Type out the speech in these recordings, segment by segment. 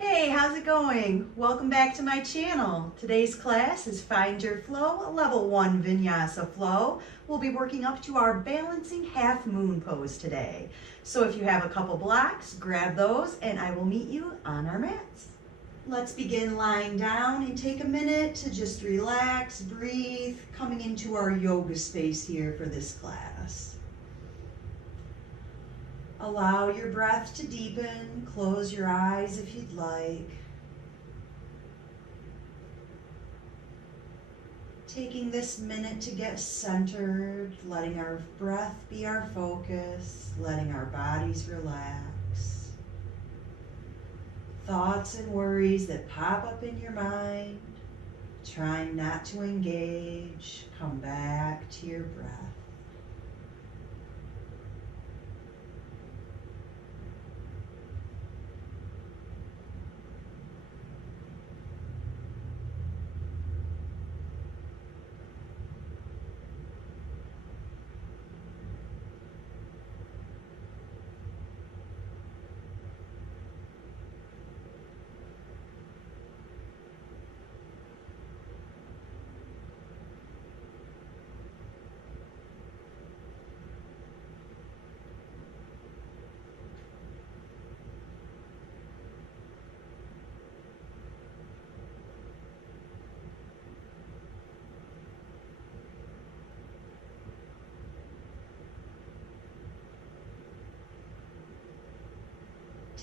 Hey, how's it going? Welcome back to my channel. Today's class is Find Your Flow, Level 1 Vinyasa Flow. We'll be working up to our balancing half moon pose today. So if you have a couple blocks, grab those and I will meet you on our mats. Let's begin lying down and take a minute to just relax, breathe, coming into our yoga space here for this class. Allow your breath to deepen. Close your eyes if you'd like. Taking this minute to get centered, letting our breath be our focus, letting our bodies relax. Thoughts and worries that pop up in your mind, trying not to engage, come back to your breath.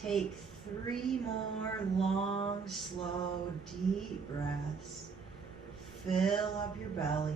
Take 3 more long, slow, deep breaths. Fill up your belly.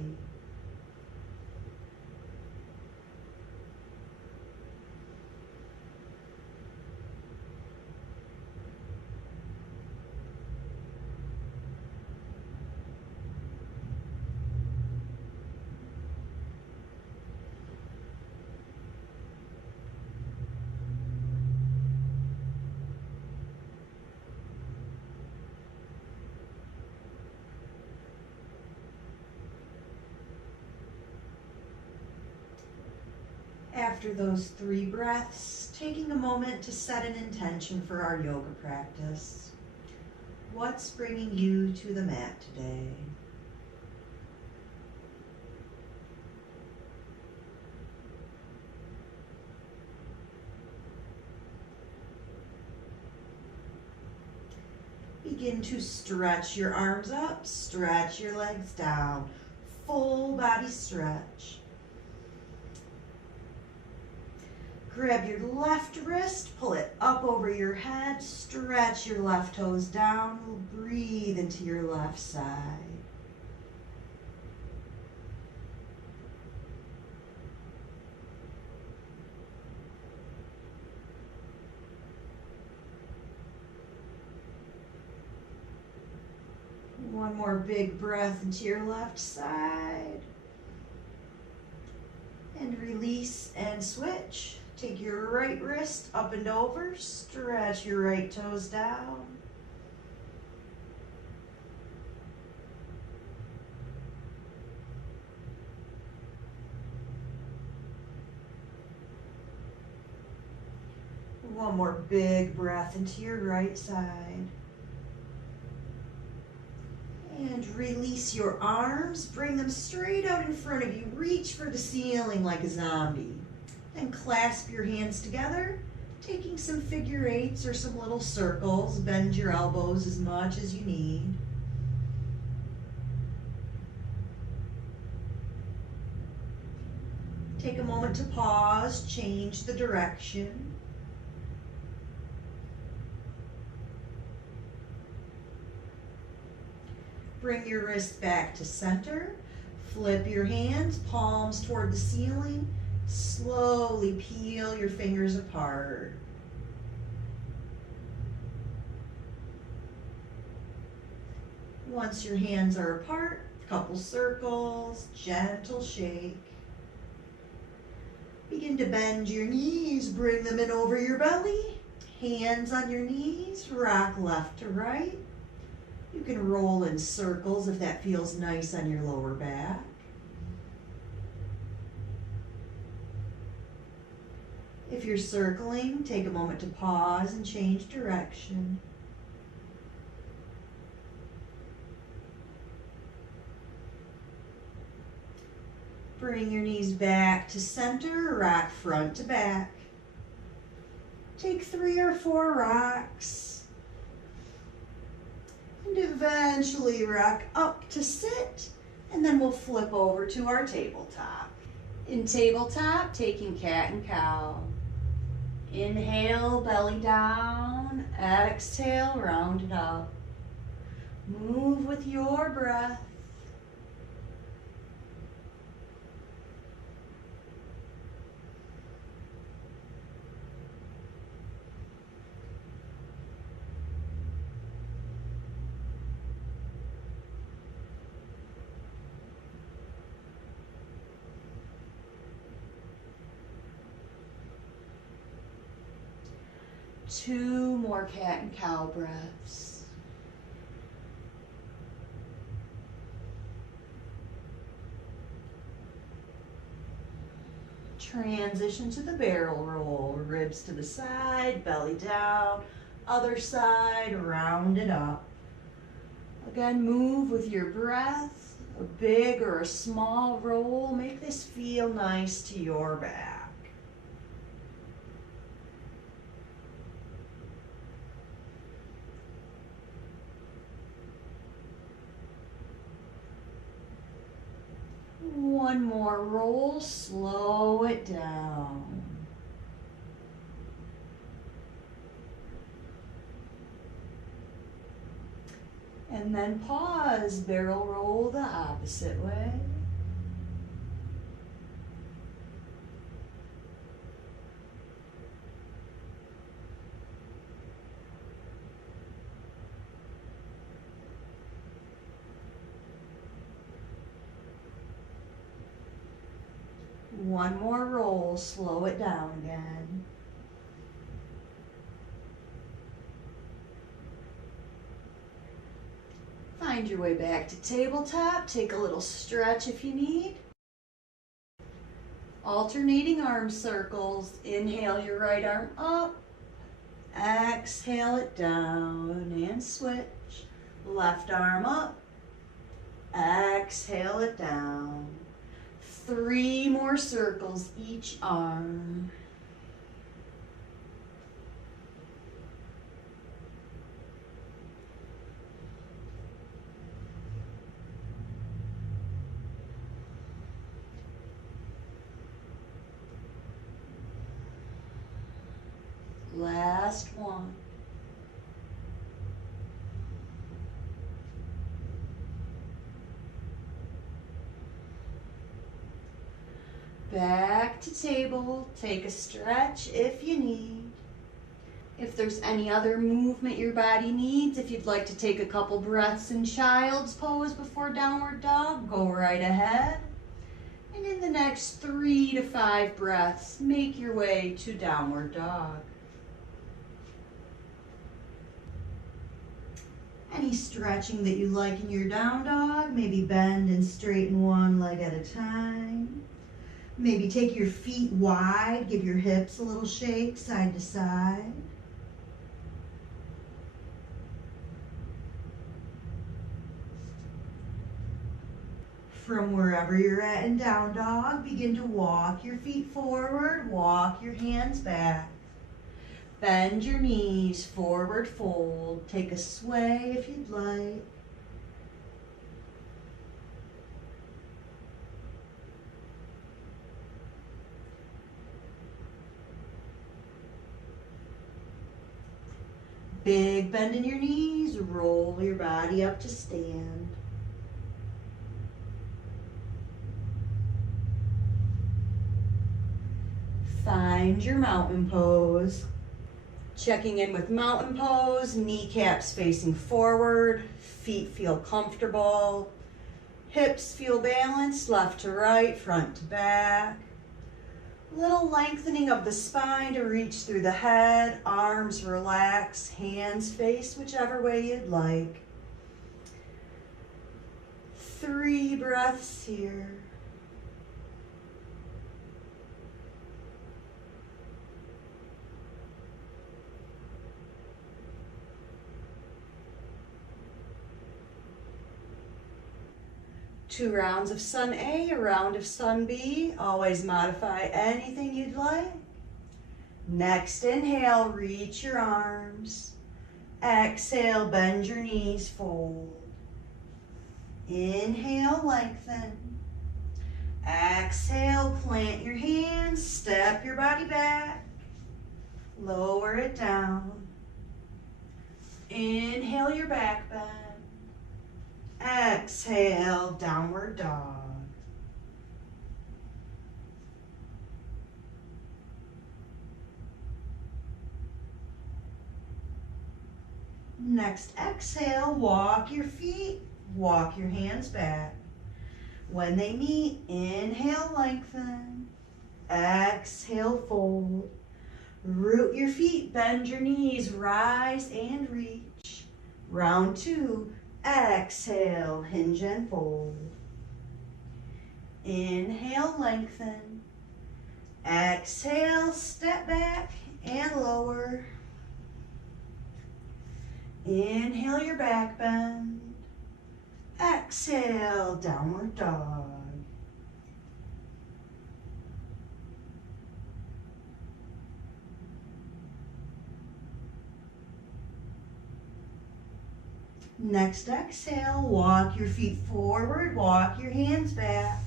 After those 3 breaths, taking a moment to set an intention for our yoga practice. What's bringing you to the mat today? Begin to stretch your arms up, stretch your legs down. Full body stretch. Grab your left wrist, pull it up over your head, stretch your left toes down, breathe into your left side. One more big breath into your left side. And release and switch. Take your right wrist up and over, stretch your right toes down. One more big breath into your right side. And release your arms, bring them straight out in front of you. Reach for the ceiling like a zombie. And clasp your hands together, taking some figure eights or some little circles. Bend your elbows as much as you need. Take a moment to pause, change the direction. Bring your wrist back to center. Flip your hands, palms toward the ceiling. Slowly peel your fingers apart. Once your hands are apart, couple circles, gentle shake. Begin to bend your knees, bring them in over your belly. Hands on your knees, rock left to right. You can roll in circles if that feels nice on your lower back. If you're circling, take a moment to pause and change direction. Bring your knees back to center, rock front to back. Take 3 or 4 rocks. And eventually rock up to sit, and then we'll flip over to our tabletop. In tabletop, taking cat and cow. Inhale, belly down. Exhale, round it up. Move with your breath. Two more cat and cow breaths. Transition to the barrel roll. Ribs to the side, belly down. Other side, round it up. Again, move with your breath. A big or a small roll. Make this feel nice to your back. One more roll, slow it down. And then pause, barrel roll the opposite way. One more roll, slow it down again. Find your way back to tabletop. Take a little stretch if you need. Alternating arm circles. Inhale your right arm up. Exhale it down and switch. Left arm up. Exhale it down. 3 more circles each arm. Last one. Back to table, take a stretch if you need. If there's any other movement your body needs, if you'd like to take a couple breaths in child's pose before downward dog, go right ahead. And in the next 3 to 5 breaths, make your way to downward dog. Any stretching that you like in your down dog, maybe bend and straighten one leg at a time. Maybe take your feet wide, give your hips a little shake side to side. From wherever you're at in down dog, begin to walk your feet forward, walk your hands back. Bend your knees, forward fold. Take a sway if you'd like. Big bend in your knees, roll your body up to stand. Find your mountain pose. Checking in with mountain pose, kneecaps facing forward, feet feel comfortable, hips feel balanced, left to right, front to back. Little lengthening of the spine to reach through the head, arms relax, hands face whichever way you'd like. 3 breaths here. 2 rounds of sun A, a round of sun B. Always modify anything you'd like. Next inhale, reach your arms. Exhale, bend your knees, fold. Inhale, lengthen. Exhale, plant your hands, step your body back. Lower it down. Inhale your back bend. Exhale, downward dog. Next exhale, walk your feet, walk your hands back. When they meet, inhale, lengthen. Exhale, fold. Root your feet, bend your knees, rise and reach. Round 2, exhale, hinge and fold. Inhale, lengthen. Exhale, step back and lower. Inhale your back bend. Exhale, downward dog. Next exhale, walk your feet forward, walk your hands back.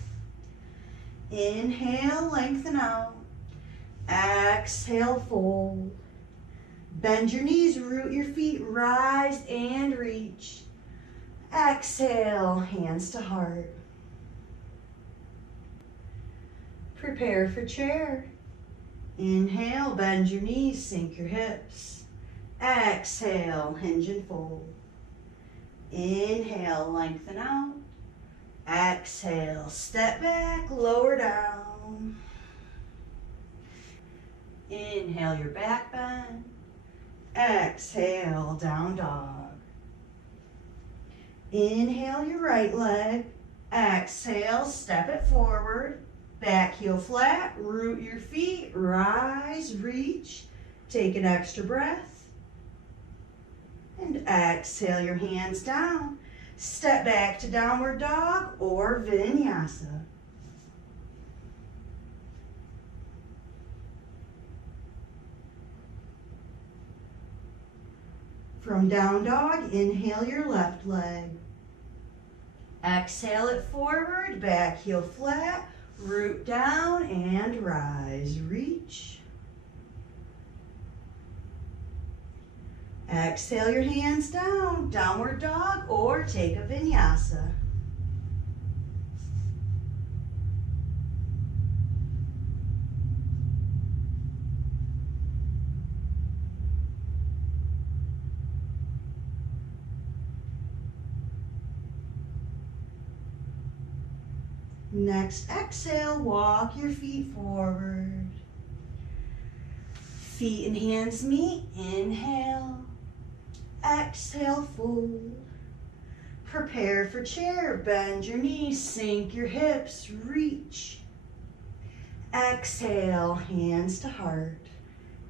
Inhale, lengthen out. Exhale, fold. Bend your knees, root your feet, rise and reach. Exhale, hands to heart. Prepare for chair. Inhale, bend your knees, sink your hips. Exhale, hinge and fold. Inhale, lengthen out. Exhale, step back, lower down. Inhale your back bend. Exhale, down dog. Inhale your right leg. Exhale, step it forward. Back heel flat, root your feet, rise, reach. Take an extra breath. And exhale your hands down. Step back to downward dog or vinyasa. From down dog, inhale your left leg. Exhale it forward, back heel flat, root down and rise, reach. Exhale your hands down, downward dog or take a vinyasa. Next exhale, walk your feet forward. Feet and hands meet, inhale. Exhale, fold. Prepare for chair, bend your knees, sink your hips, reach. Exhale, hands to heart.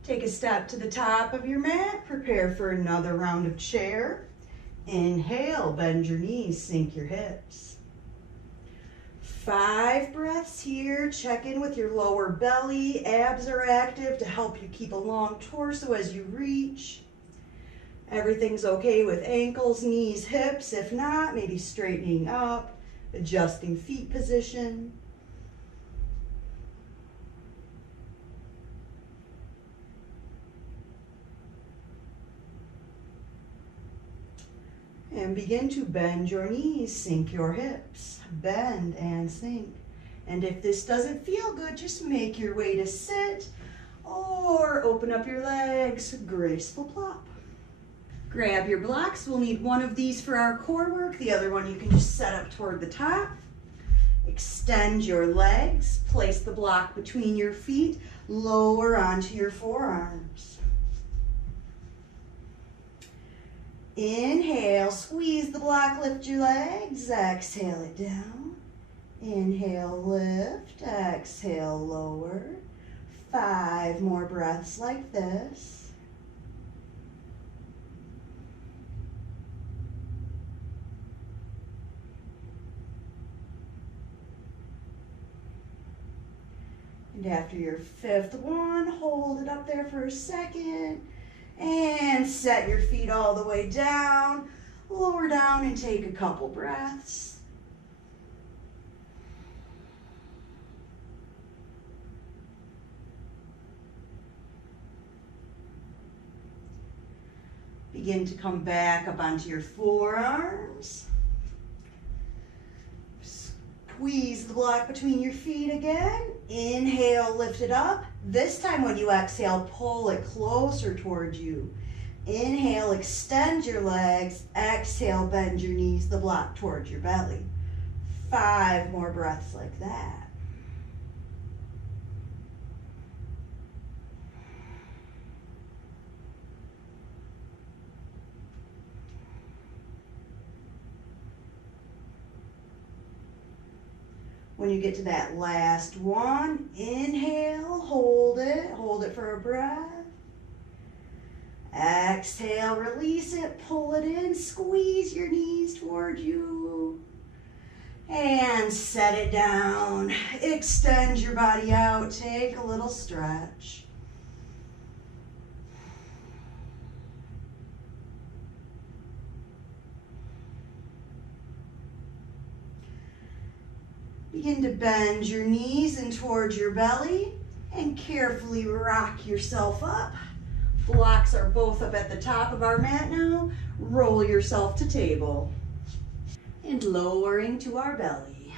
Take a step to the top of your mat, prepare for another round of chair. Inhale, bend your knees, sink your hips. 5 breaths here. Check in with your lower belly. Abs are active to help you keep a long torso as you reach. Everything's okay with ankles, knees, hips. If not, maybe straightening up, adjusting feet position. And begin to bend your knees, sink your hips. Bend and sink. And if this doesn't feel good, just make your way to sit or open up your legs, graceful plop. Grab your blocks. We'll need one of these for our core work. The other one you can just set up toward the top. Extend your legs. Place the block between your feet. Lower onto your forearms. Inhale, squeeze the block, lift your legs. Exhale it down. Inhale, lift. Exhale, lower. 5 more breaths like this. And after your fifth one, hold it up there for a second and set your feet all the way down. Lower down and take a couple breaths. Begin to come back up onto your forearms. Squeeze the block between your feet again. Inhale, lift it up. This time when you exhale, pull it closer towards you. Inhale, extend your legs. Exhale, bend your knees, the block towards your belly. 5 more breaths like that. When you get to that last one, inhale, hold it for a breath. Exhale, release it, pull it in, squeeze your knees toward you. And set it down. Extend your body out, take a little stretch. Begin to bend your knees in towards your belly and carefully rock yourself up. Blocks are both up at the top of our mat now. Roll yourself to table. And lowering to our belly.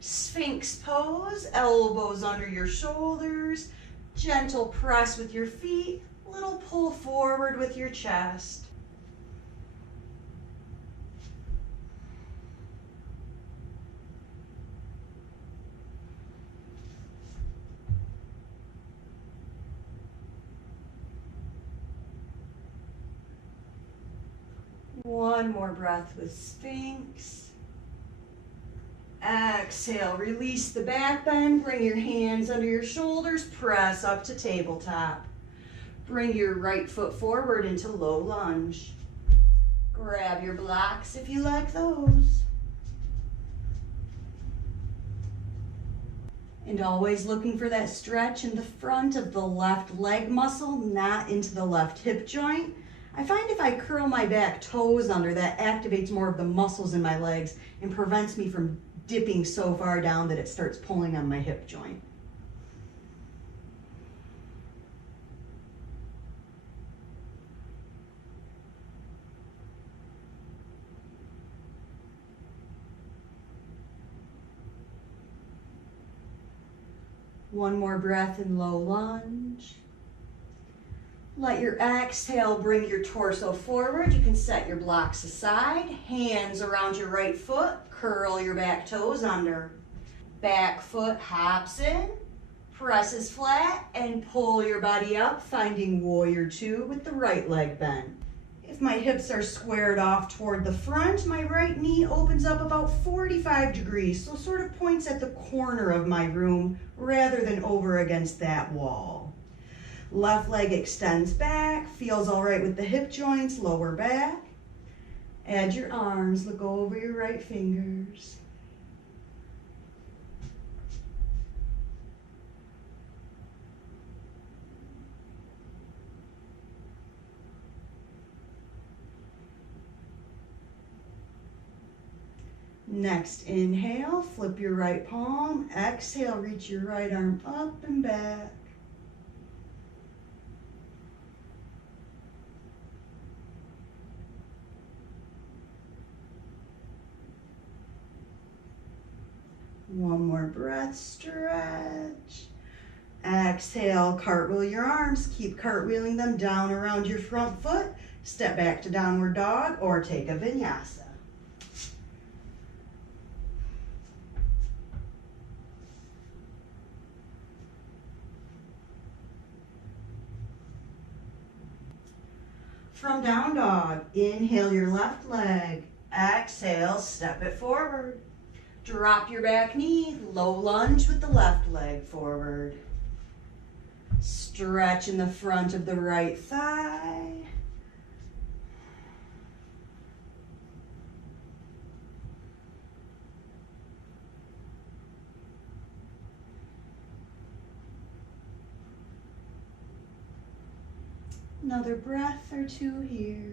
Sphinx pose, elbows under your shoulders. Gentle press with your feet. Little pull forward with your chest. One more breath with Sphinx. Exhale, release the back bend, bring your hands under your shoulders, press up to tabletop. Bring your right foot forward into low lunge. Grab your blocks if you like those. And always looking for that stretch in the front of the left leg muscle, not into the left hip joint. I find if I curl my back toes under, that activates more of the muscles in my legs and prevents me from dipping so far down that it starts pulling on my hip joint. One more breath in low lunge. Let your exhale bring your torso forward. You can set your blocks aside. Hands around your right foot. Curl your back toes under. Back foot hops in. Presses flat and pull your body up, finding warrior 2 with the right leg bent. If my hips are squared off toward the front, my right knee opens up about 45 degrees, so sort of points at the corner of my room rather than over against that wall. Left leg extends back, feels all right with the hip joints, lower back. Add your arms, look over your right fingers. Next, inhale, flip your right palm. Exhale, reach your right arm up and back. One more breath, stretch. Exhale, cartwheel your arms. Keep cartwheeling them down around your front foot. Step back to downward dog or take a vinyasa. From down dog, inhale your left leg. Exhale, step it forward. Drop your back knee, low lunge with the left leg forward. Stretch in the front of the right thigh. Another breath or two here.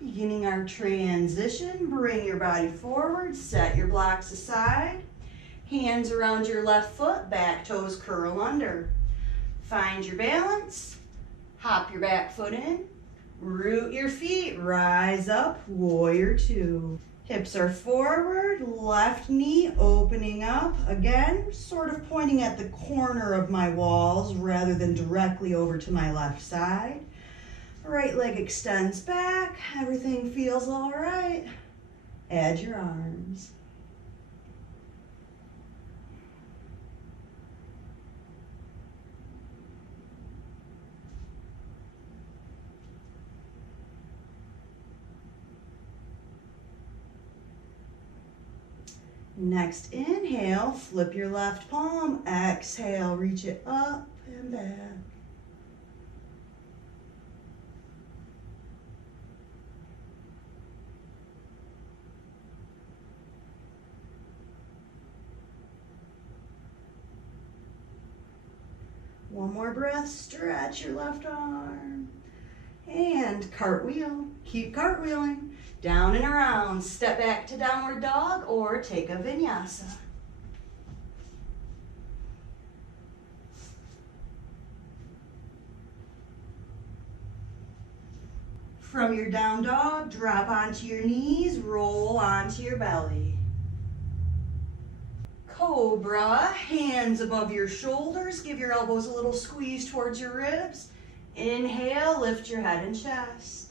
Beginning our transition, bring your body forward, set your blocks aside. Hands around your left foot, back toes curl under. Find your balance, hop your back foot in, root your feet, rise up, warrior two. Hips are forward, left knee opening up. Again, sort of pointing at the corner of my walls rather than directly over to my left side. Right leg extends back, everything feels all right. Add your arms. Next inhale, flip your left palm. Exhale, reach it up and back. One more breath, stretch your left arm. And cartwheel, keep cartwheeling. Down and around, step back to downward dog or take a vinyasa. From your down dog, drop onto your knees, roll onto your belly. Cobra, hands above your shoulders, give your elbows a little squeeze towards your ribs. Inhale, lift your head and chest.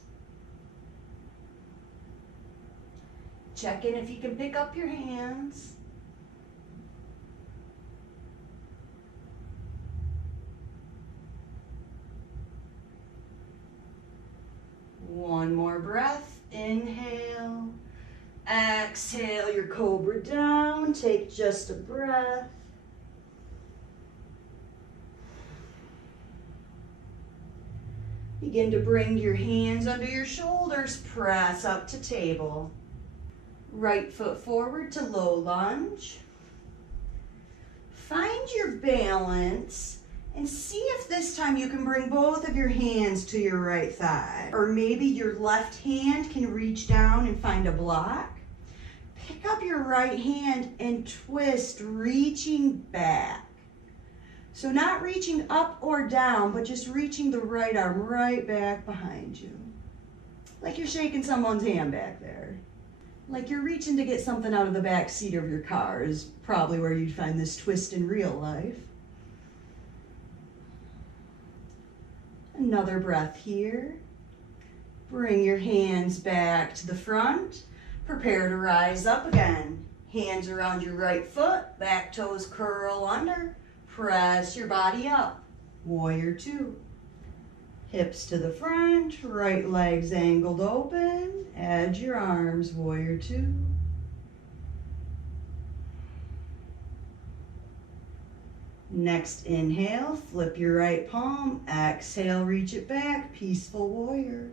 Check in if you can pick up your hands. One more breath, inhale. Exhale your cobra down, take just a breath. Begin to bring your hands under your shoulders, press up to table. Right foot forward to low lunge. Find your balance and see if this time you can bring both of your hands to your right thigh. Or maybe your left hand can reach down and find a block. Pick up your right hand and twist, reaching back. So not reaching up or down, but just reaching the right arm right back behind you. Like you're shaking someone's hand back there. Like you're reaching to get something out of the back seat of your car is probably where you'd find this twist in real life. Another breath here. Bring your hands back to the front. Prepare to rise up again. Hands around your right foot, back toes curl under. Press your body up. Warrior two. Hips to the front, right legs angled open. Add your arms, warrior two. Next inhale, flip your right palm. Exhale, reach it back, peaceful warrior.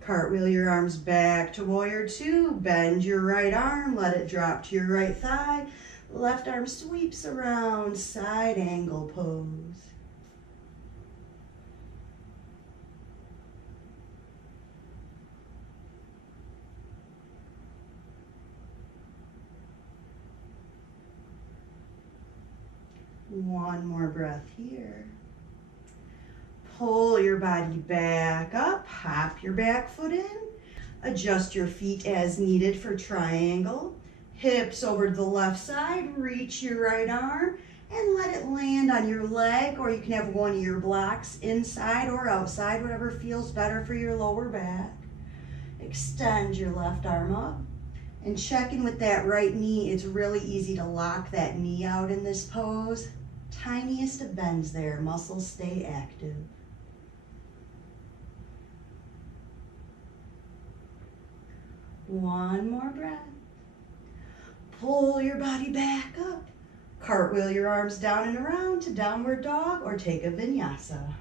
Cartwheel your arms back to warrior two. Bend your right arm, let it drop to your right thigh. Left arm sweeps around, side angle pose. One more breath here. Pull your body back up, hop your back foot in. Adjust your feet as needed for triangle. Hips over to the left side, reach your right arm and let it land on your leg, or you can have one of your blocks inside or outside, whatever feels better for your lower back. Extend your left arm up and check in with that right knee. It's really easy to lock that knee out in this pose. Tiniest of bends there, muscles stay active. One more breath. Pull your body back up. Cartwheel your arms down and around to downward dog or take a vinyasa.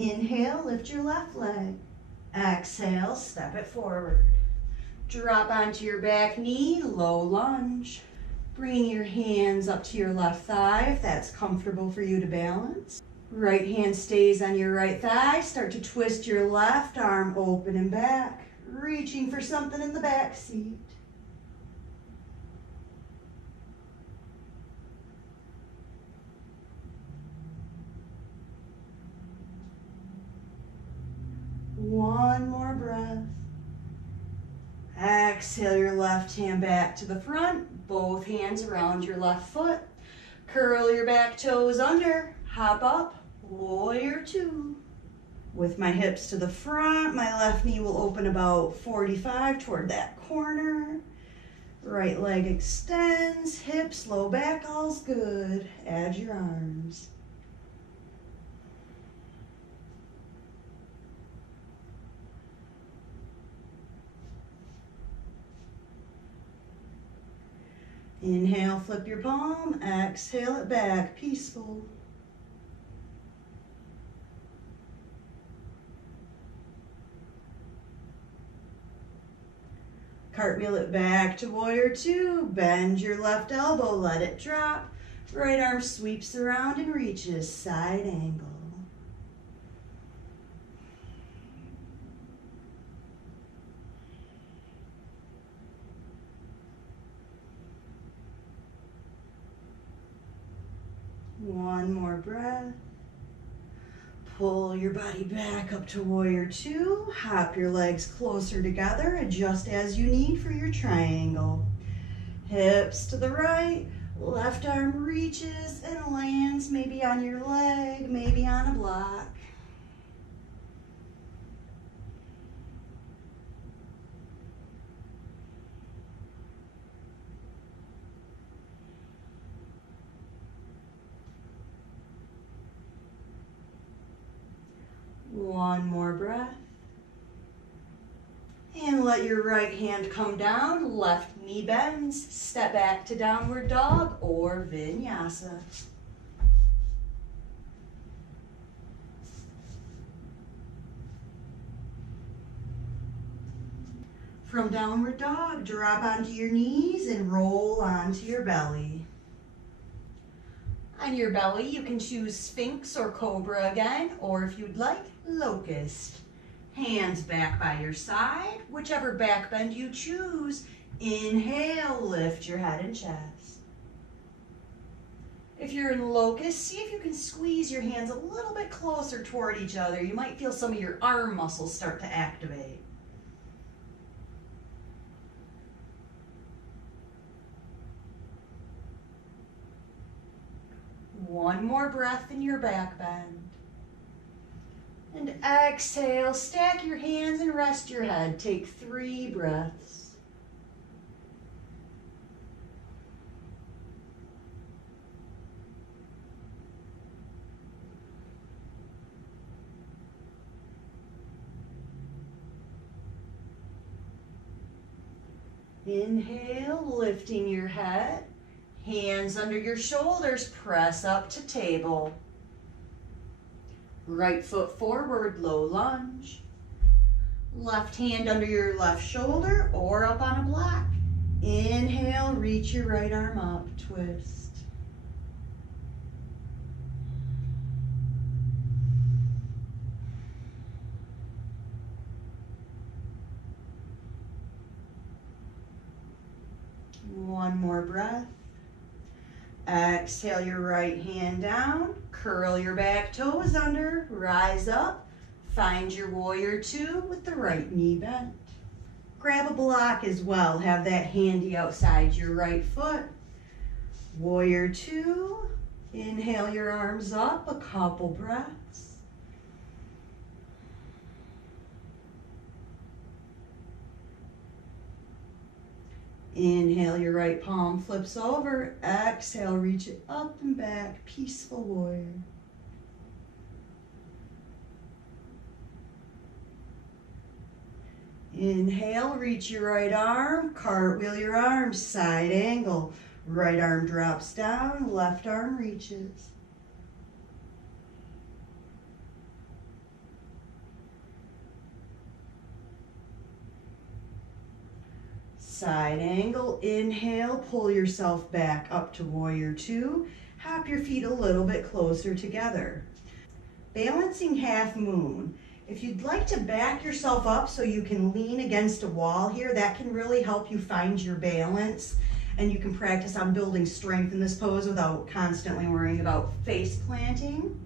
Inhale, lift your left leg. Exhale, step it forward. Drop onto your back knee, low lunge. Bringing your hands up to your left thigh if that's comfortable for you to balance. Right hand stays on your right thigh. Start to twist your left arm open and back, reaching for something in the back seat. One more breath. Exhale your left hand back to the front, both hands around your left foot. Curl your back toes under, hop up, warrior two. With my hips to the front, my left knee will open about 45 toward that corner. Right leg extends, hips, low back, all's good. Add your arms. Inhale, flip your palm, exhale it back, peaceful. Cartwheel it back to warrior two, bend your left elbow, let it drop. Right arm sweeps around and reaches, side angle. One more breath. Pull your body back up to warrior two. Hop your legs closer together. Adjust as you need for your triangle. Hips to the right. Left arm reaches and lands maybe on your leg, maybe on a block. One more breath. And let your right hand come down, left knee bends, step back to downward dog or vinyasa. From downward dog, drop onto your knees and roll onto your belly. On your belly, you can choose Sphinx or Cobra again, or if you'd like, Locust. Hands back by your side, whichever back bend you choose. Inhale, lift your head and chest. If you're in Locust, see if you can squeeze your hands a little bit closer toward each other. You might feel some of your arm muscles start to activate. One more breath in your back bend. And exhale, stack your hands and rest your head. Take 3 breaths. Inhale, lifting your head. Hands under your shoulders, press up to table. Right foot forward, low lunge. Left hand under your left shoulder or up on a block. Inhale, reach your right arm up, twist. One more breath. Exhale your right hand down, curl your back toes under, rise up, find your warrior two with the right knee bent. Grab a block as well, have that handy outside your right foot. Warrior two, inhale your arms up, a couple breaths. Inhale, your right palm flips over. Exhale, reach it up and back. Peaceful warrior. Inhale, reach your right arm. Cartwheel your arms, side angle. Right arm drops down, left arm reaches. Side angle, inhale, pull yourself back up to warrior two. Hop your feet a little bit closer together. Balancing half moon. If you'd like to back yourself up so you can lean against a wall here, that can really help you find your balance, and you can practice on building strength in this pose without constantly worrying about face planting.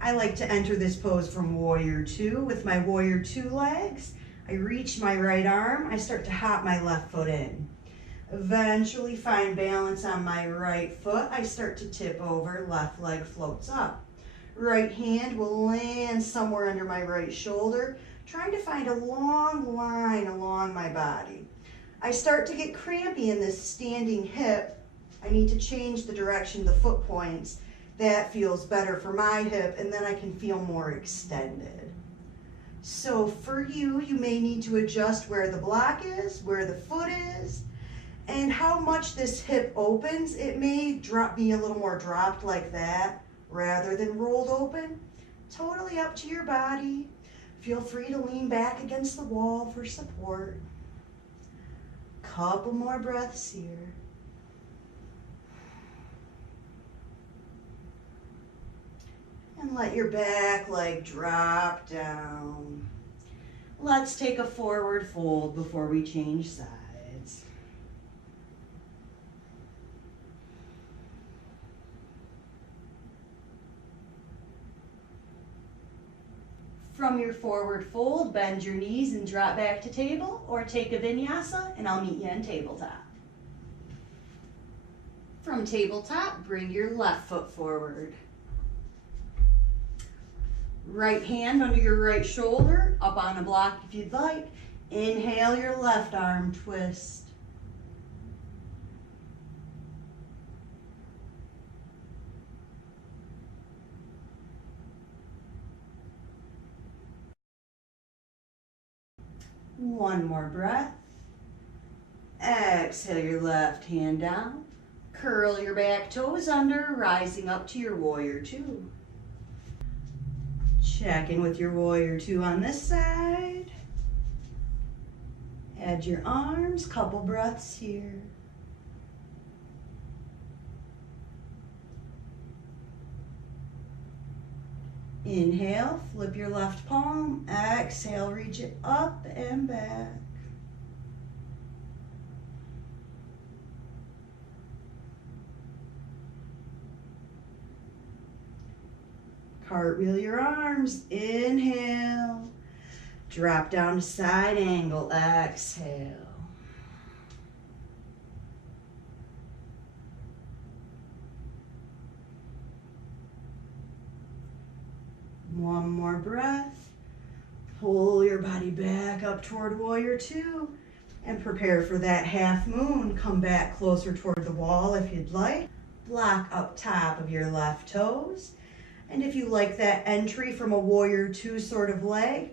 I like to enter this pose from warrior two with my warrior two legs. I reach my right arm, I start to hop my left foot in. Eventually find balance on my right foot, I start to tip over, left leg floats up. Right hand will land somewhere under my right shoulder, trying to find a long line along my body. I start to get crampy in this standing hip. I need to change the direction the foot points. That feels better for my hip, and then I can feel more extended. So for you, you may need to adjust where the block is, where the foot is, and how much this hip opens. It may be a little more dropped like that rather than rolled open. Totally up to your body. Feel free to lean back against the wall for support. Couple more breaths here. And let your back leg drop down. Let's take a forward fold before we change sides. From your forward fold, bend your knees and drop back to table, or take a vinyasa and I'll meet you in tabletop. From tabletop, bring your left foot forward. Right hand under your right shoulder, up on a block if you'd like. Inhale your left arm twist. One more breath. Exhale your left hand down. Curl your back toes under, rising up to your warrior two. Check in with your warrior two on this side. Add your arms, couple breaths here. Inhale, flip your left palm. Exhale, reach it up and back. Cartwheel your arms. Inhale. Drop down to side angle. Exhale. One more breath. Pull your body back up toward warrior two and prepare for that half moon. Come back closer toward the wall if you'd like. Block up top of your left toes. And if you like that entry from a warrior two sort of leg,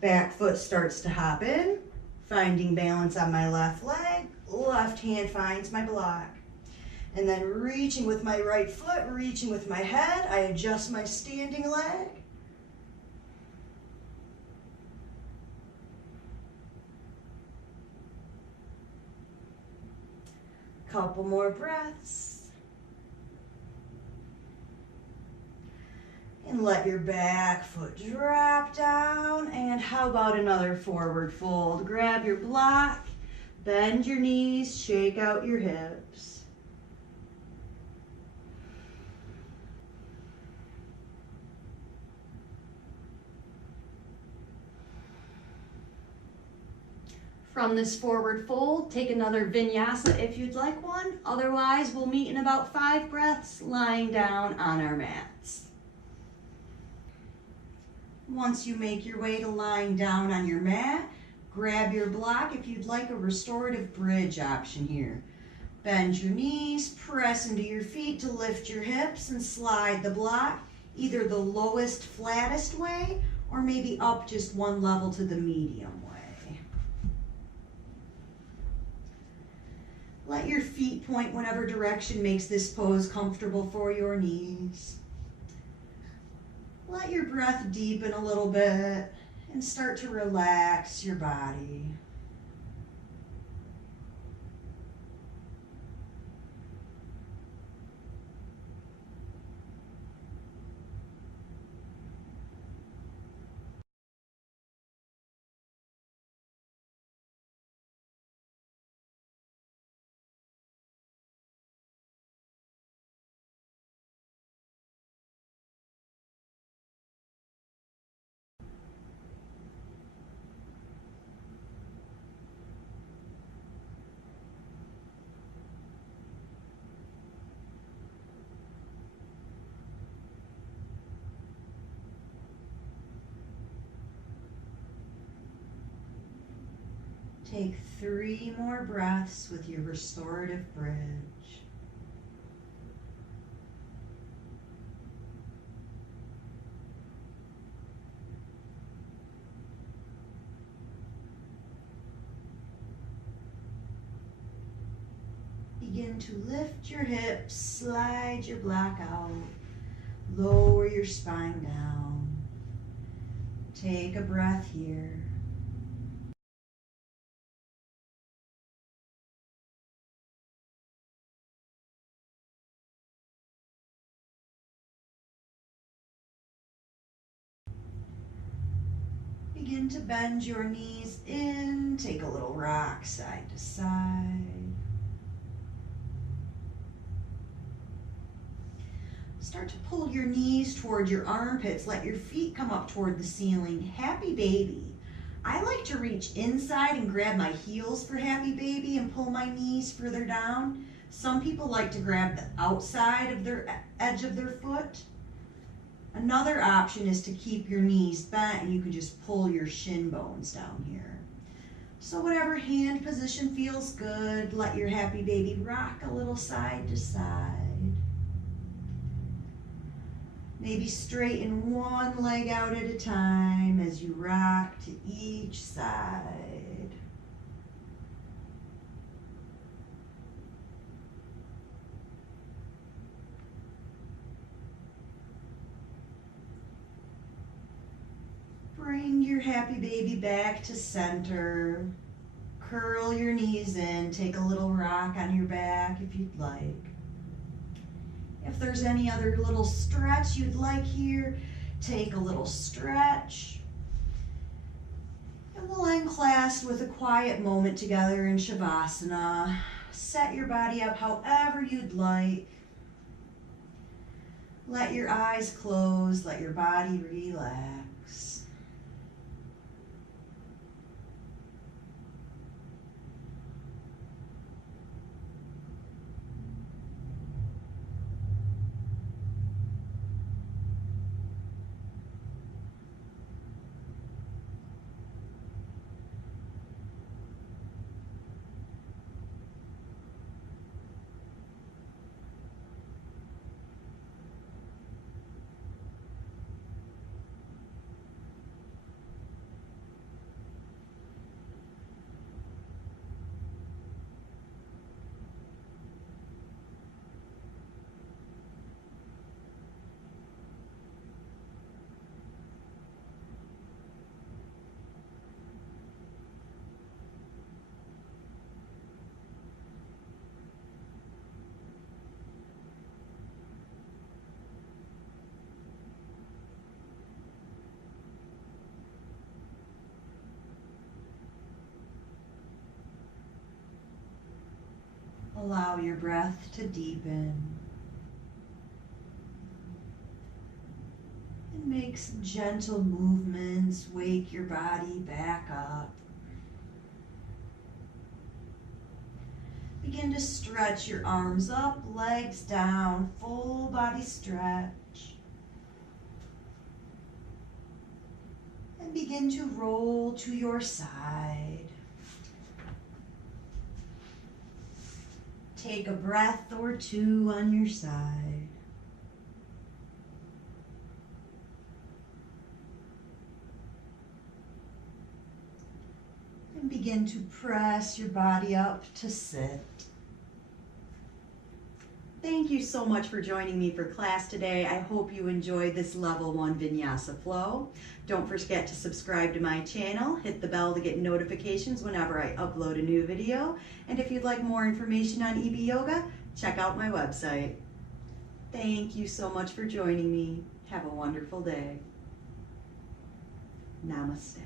back foot starts to hop in, finding balance on my left leg. Left hand finds my block. And then reaching with my right foot, reaching with my head, I adjust my standing leg. Couple more breaths. And let your back foot drop down. And how about another forward fold? Grab your block, bend your knees, shake out your hips. From this forward fold, take another vinyasa if you'd like one. Otherwise, we'll meet in about 5 breaths lying down on our mats. Once you make your way to lying down on your mat, grab your block if you'd like a restorative bridge option here. Bend your knees, press into your feet to lift your hips and slide the block either the lowest, flattest way or maybe up just one level to the medium way. Let your feet point whatever direction makes this pose comfortable for your knees. Let your breath deepen a little bit and start to relax your body. Take 3 more breaths with your restorative bridge. Begin to lift your hips, slide your block out, lower your spine down. Take a breath here. Begin to bend your knees in, take a little rock side to side. Start to pull your knees toward your armpits. Let your feet come up toward the ceiling. Happy baby. I like to reach inside and grab my heels for happy baby and pull my knees further down. Some people like to grab the outside of their edge of their foot. Another option is to keep your knees bent and you can just pull your shin bones down here. So whatever hand position feels good, let your happy baby rock a little side to side. Maybe straighten one leg out at a time as you rock to each side. Bring your happy baby back to center. Curl your knees in. Take a little rock on your back if you'd like. If there's any other little stretch you'd like here, take a little stretch. And we'll end class with a quiet moment together in Shavasana. Set your body up however you'd like. Let your eyes close, let your body relax. Allow your breath to deepen. And make some gentle movements. Wake your body back up. Begin to stretch your arms up, legs down, full body stretch. And begin to roll to your side. Take a breath or two on your side. And begin to press your body up to sit. Thank you so much for joining me for class today. I hope you enjoyed this level 1 Vinyasa flow. Don't forget to subscribe to my channel. Hit the bell to get notifications whenever I upload a new video. And if you'd like more information on EB Yoga, check out my website. Thank you so much for joining me. Have a wonderful day. Namaste.